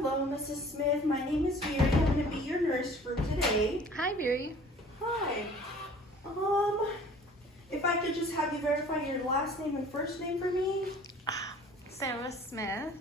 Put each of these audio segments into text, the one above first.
Hello, Mrs. Smith. My name is Mary. I'm going to be your nurse for today. Hi, Mary. Hi. If I could just have you verify your last name and first name for me. Sarah Smith.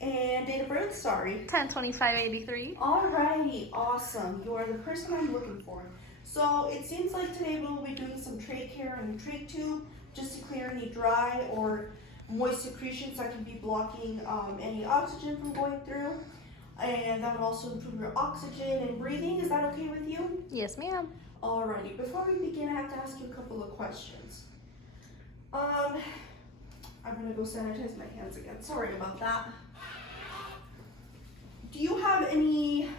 And date of birth, sorry. 10/25/83. Alrighty, awesome. You are the person I'm looking for. So it seems like today we'll be doing some trach care and trach tube just to clear any dry or moist secretions that can be blocking any oxygen from going through. And that would also improve your oxygen and breathing. Is that okay with you? Yes, ma'am. Alrighty, before we begin, I have to ask you a couple of questions. I'm gonna go sanitize my hands again. Sorry about that. Do you have any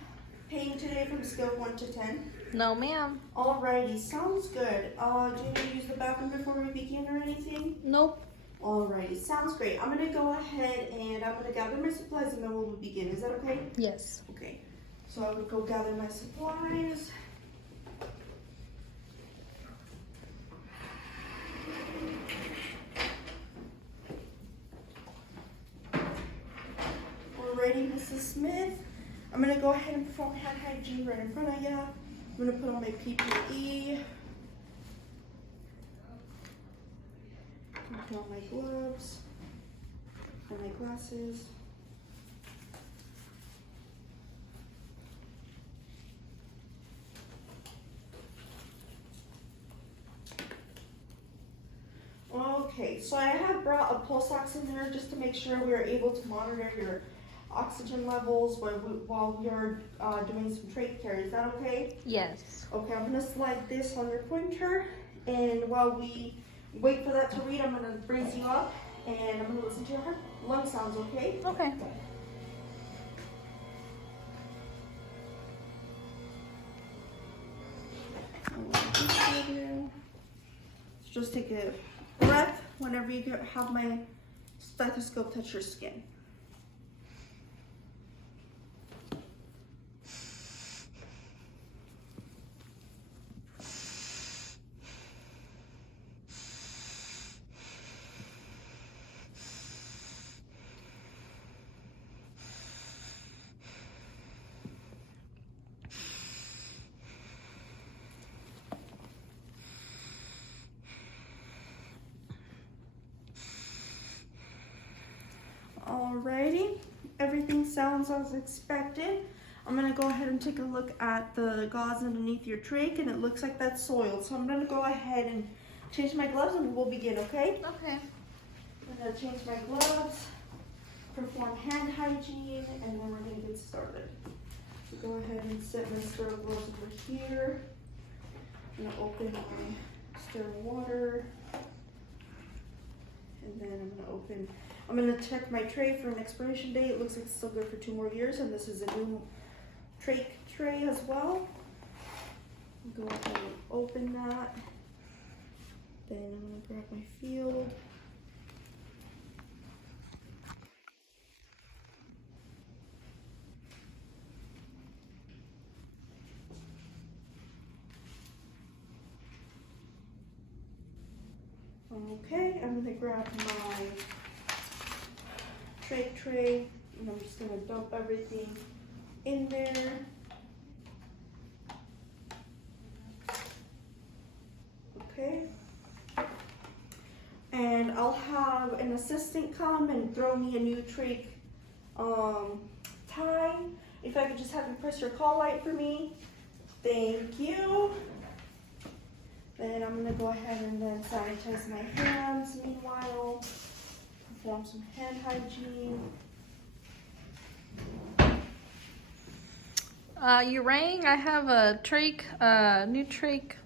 pain today from a scale of 1 to 10? No, ma'am. Alrighty, sounds good. Do you need to use the bathroom before we begin or anything? Nope. Alrighty, sounds great. I'm gonna go ahead and I'm gonna gather my supplies and then we'll begin. Is that okay? Yes. Okay. So I would go gather my supplies. Alrighty, Mrs. Smith. I'm gonna go ahead and perform hand hygiene right in front of you. I'm gonna put on my PPE. Put on my gloves and my glasses. Okay, so I have brought a pulse ox in there just to make sure we're able to monitor your oxygen levels while you're doing some trach care. Is that okay? Yes. Okay, I'm gonna slide this on your pointer, and while we wait for that to read, I'm gonna raise you up and I'm gonna listen to your heart lung sounds, okay? Okay. So just take a breath whenever you have my stethoscope touch your skin. Alrighty, everything sounds as expected. I'm gonna go ahead and take a look at the gauze underneath your trach, and it looks like that's soiled. So I'm gonna go ahead and change my gloves and we'll begin, okay? Okay. I'm gonna change my gloves, perform hand hygiene, and then we're gonna get started. So go ahead and set my sterile gloves over here. I'm gonna open my sterile water. And then I'm gonna check my tray for an expiration date. It looks like it's still good for 2 more years, and this is a new trach tray as well. Go ahead and open that. Then I'm gonna grab my field. Okay, I'm gonna grab my trach tray, and I'm just gonna dump everything in there. Okay. And I'll have an assistant come and throw me a new trach tie. If I could just have you press your call light for me. Thank you. Then I'm gonna go ahead and then sanitize my hands meanwhile, perform some hand hygiene. You rang. I have a trach, new trach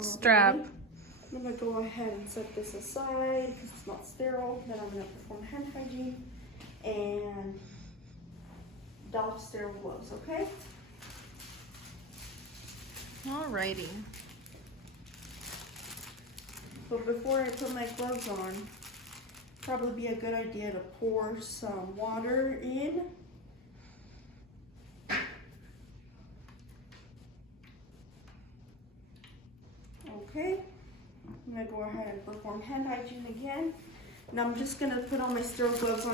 strap. I'm gonna go ahead and set this aside because it's not sterile. Then I'm gonna perform hand hygiene and doff sterile gloves, okay? Alrighty. But before I put my gloves on, probably be a good idea to pour some water in. Okay, I'm gonna go ahead and perform hand hygiene again. And I'm just gonna put on my sterile gloves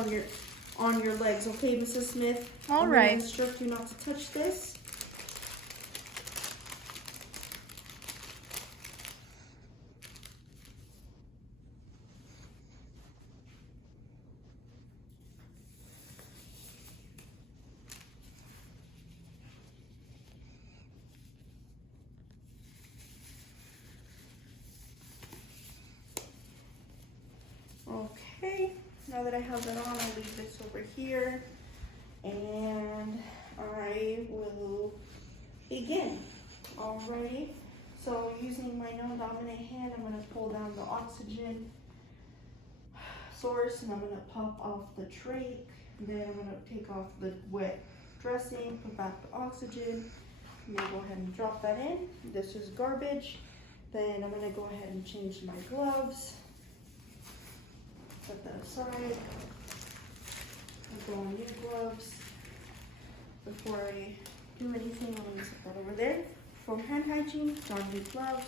on your legs, okay, Mrs. Smith? All I'm right. gonna instruct you not to touch this. Okay, now that I have that on, I'll leave this over here and I will begin. Alrighty, so using my non-dominant hand, I'm going to pull down the oxygen source and I'm going to pop off the trach. Then I'm going to take off the wet dressing, put back the oxygen. I'm going to go ahead and drop that in. This is garbage. Then I'm going to go ahead and change my gloves. Put that aside. I'll go on new gloves. Before I do anything, I'm going to set that over there. For hand hygiene, don new gloves.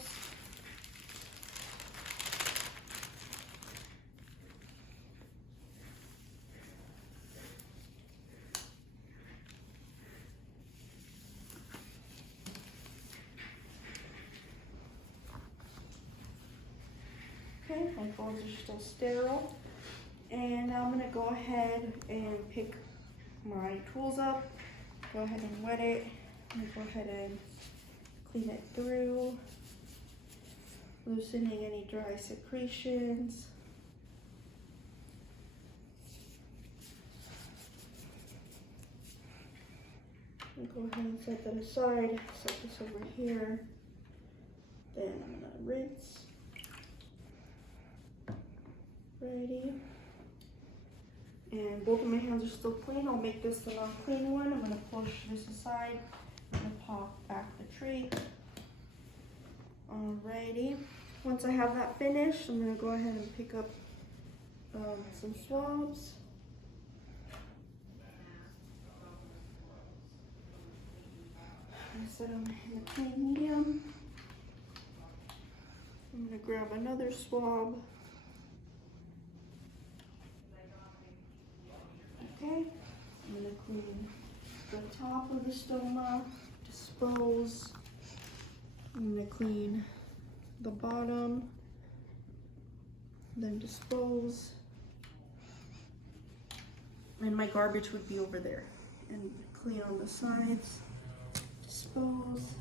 Okay, my gloves are still sterile. And now I'm going to go ahead and pick my tools up. Go ahead and wet it. I'm going to go ahead and clean it through, loosening any dry secretions. I'll go ahead and set that aside, set this over here. Then I'm going to rinse. Ready. And both of my hands are still clean. I'll make this the non-clean one. I'm going to push this aside. I'm going to pop back the trach. Alrighty. Once I have that finished, I'm going to go ahead and pick up some swabs. I'm going to set them in the clean medium. I'm going to grab another swab. Okay, I'm going to clean the top of the stoma, dispose. I'm going to clean the bottom, then dispose. And my garbage would be over there. And clean on the sides, dispose.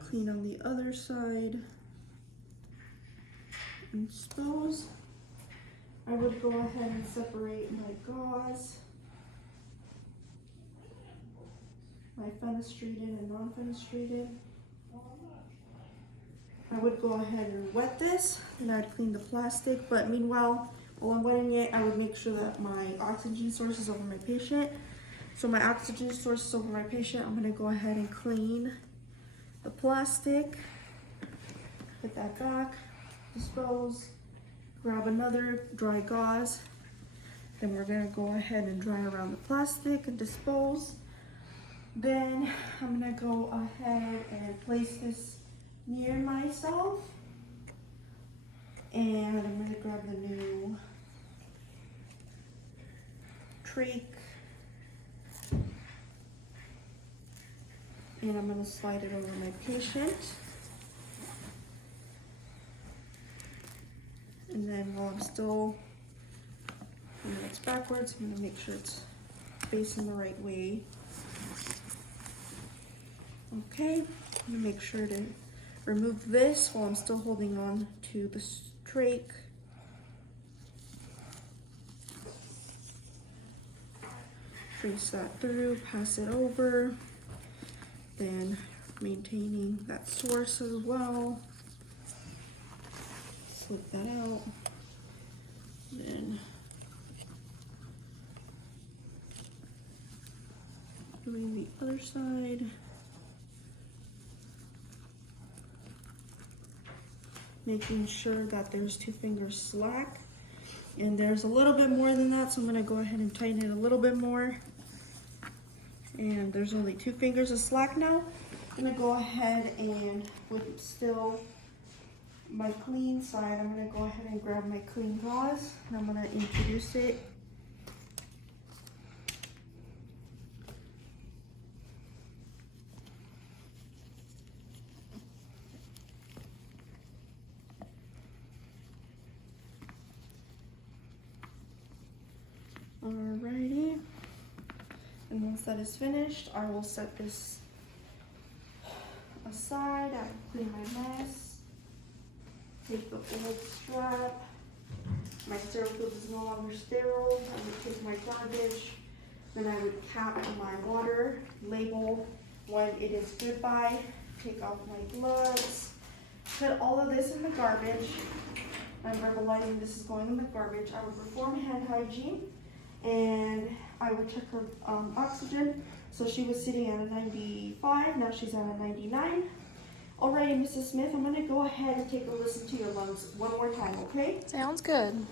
Clean on the other side, and dispose. I would go ahead and separate my gauze, my fenestrated and non-fenestrated. I would go ahead and wet this, and I'd clean the plastic, but meanwhile, while I'm wetting it, I would make sure that my oxygen source is over my patient. So my oxygen source is over my patient. I'm gonna go ahead and clean the plastic, put that back, dispose. Grab another dry gauze. Then we're gonna go ahead and dry around the plastic and dispose. Then I'm gonna go ahead and place this near myself. And I'm gonna grab the new trach. And I'm gonna slide it over my patient. And then while I'm still, it's backwards, I'm gonna make sure it's facing the right way. Okay, I'm gonna make sure to remove this while I'm still holding on to the trach. Trace that through, pass it over, then maintaining that source as well. Slip that out, then doing the other side. Making sure that there's 2 fingers slack, and there's a little bit more than that, so I'm gonna go ahead and tighten it a little bit more. And there's only 2 fingers of slack now. I'm gonna go ahead and with still my clean side, I'm gonna go ahead and grab my clean gauze and I'm gonna introduce it Alrighty. And once that is finished, I will set this aside. I will clean my mess. Take the old strap. My sterile field is no longer sterile. I would take my garbage. Then I would cap my water, label when it is goodbye, take off my gloves, put all of this in the garbage. I'm verbalizing this is going in the garbage. I would perform hand hygiene, and I would check her oxygen. So she was sitting at a 95, now she's at a 99. Alrighty, Mrs. Smith, I'm gonna go ahead and take a listen to your lungs one more time, okay? Sounds good.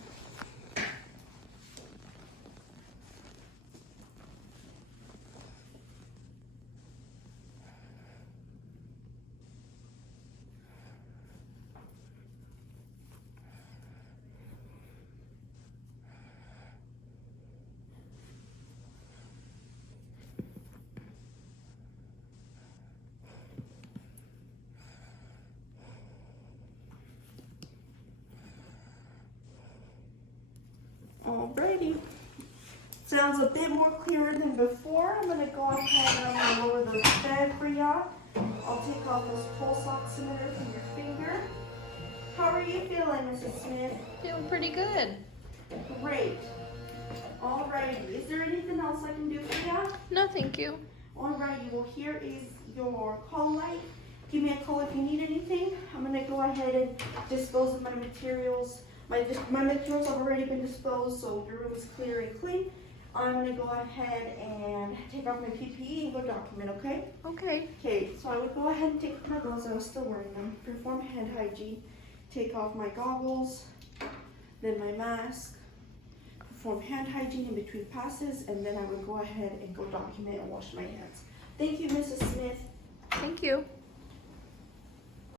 Alrighty. Sounds a bit more clearer than before. I'm gonna go ahead and I'm gonna lower the bed for y'all. I'll take off this pulse oximeter from your finger. How are you feeling, Mrs. Smith? Feeling pretty good. Great. Alrighty. Is there anything else I can do for you? No, thank you. Alrighty. Well, here is your call light. Give me a call if you need anything. I'm gonna go ahead and dispose of my materials. My materials have already been disposed, so your room is clear and clean. I'm gonna go ahead and take off my PPE and go document, okay? Okay. Okay, so I would go ahead and take off my gloves. I was still wearing them. Perform hand hygiene. Take off my goggles, then my mask. Perform hand hygiene in between passes, and then I would go ahead and go document and wash my hands. Thank you, Mrs. Smith. Thank you.